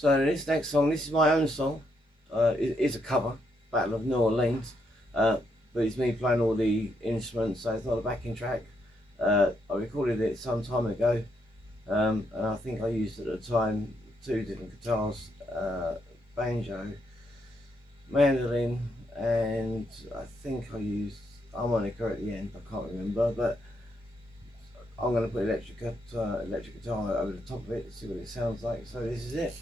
So this next song, this is my own song. It is a cover, Battle of New Orleans, but it's me playing all the instruments, so it's not a backing track. I recorded it some time ago, and I think I used at the time 2 different guitars, banjo, mandolin, and I think I used harmonica at the end. I can't remember, but I'm going to put electric guitar over the top of it to see what it sounds like. So this is it.